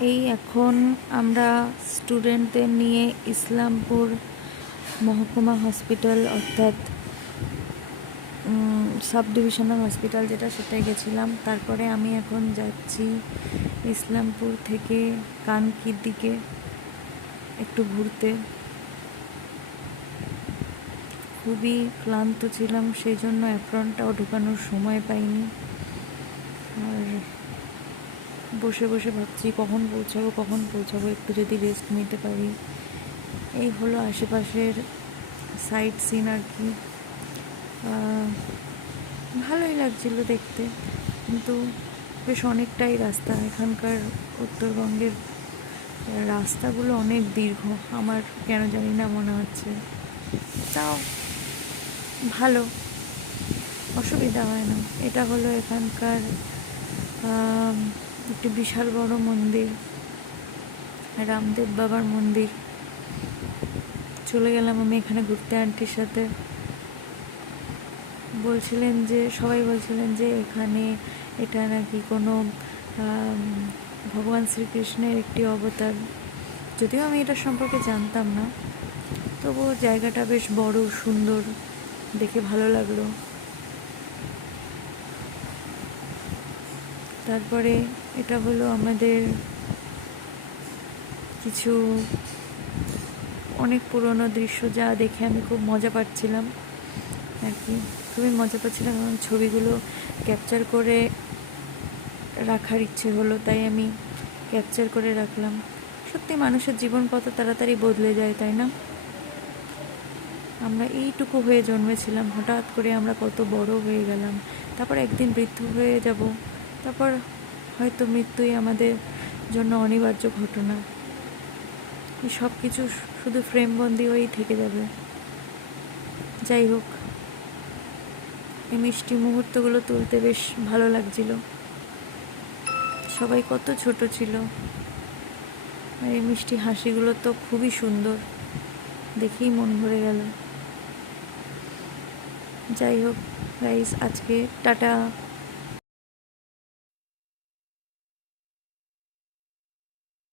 এই এখন আমরা স্টুডেন্টদের নিয়ে ইসলামপুর মহকুমা হসপিটাল অর্থাৎ সাব ডিভিশনাল হসপিটাল যেটা সেটাই গেছিলাম। তারপরে আমি এখন যাচ্ছি ইসলামপুর থেকে কানকির দিকে একটু ঘুরতে। খুবই ক্লান্ত ছিলাম, সেই জন্য অ্যাপ্রনটাও ঢোকানোর সময় পাইনি। আর বসে বসে ভাবছি কখন পৌঁছাবো, একটু যদি রেস্ট নিতে পারি। এই হলো আশেপাশের সাইট সিন আর কি। ভালোই লাগছিল দেখতে, কিন্তু বেশ অনেকটাই রাস্তা। এখানকার উত্তরবঙ্গের রাস্তাগুলো অনেক দীর্ঘ, আমার কেন জানি না মনে হচ্ছে। তাও ভালো, অসুবিধা হয় না। এটা হলো এখানকার একটি বিশাল বড় মন্দির, রামদেব বাবার মন্দির। চলে গেলাম আমি এখানে ঘুরতে আন্টির সাথে। সবাই বলছিলেন যে এখানে এটা নাকি কোনো ভগবান শ্রীকৃষ্ণের একটি অবতার। যদিও আমি এটা সম্পর্কে জানতাম না, তবুও জায়গাটা বেশ বড়, সুন্দর, দেখে ভালো লাগলো। তারপরে এটা হলো আমাদের কিছু অনেক পুরনো দৃশ্য, যা দেখে আমি খুব মজা পাচ্ছিলাম আর কি। খুবই মজা পাচ্ছিলাম এবং ছবিগুলো ক্যাপচার করে রাখার ইচ্ছে হলো, তাই আমি ক্যাপচার করে রাখলাম। সত্যি মানুষের জীবন কত তাড়াতাড়ি বদলে যায়, তাই না? আমরা এইটুকু হয়ে জন্মেছিলাম, হঠাৎ করে আমরা কত বড় হয়ে গেলাম। তারপর একদিন বৃদ্ধ হয়ে যাব, তারপর হয়তো মৃত্যুই আমাদের জন্য অনিবার্য ঘটনা। এই সব কিছু শুধু ফ্রেমবন্দি হয়েই থেকে যাবে। যাই হোক, এই মিষ্টি মুহূর্তগুলো তুলতে বেশ ভালো লাগছিল। সবাই কত ছোট ছিল, আর এই মিষ্টি হাসিগুলো তো খুবই সুন্দর, দেখেই মন ভরে গেল। যাই হোক গাইস, আজকে টাটা।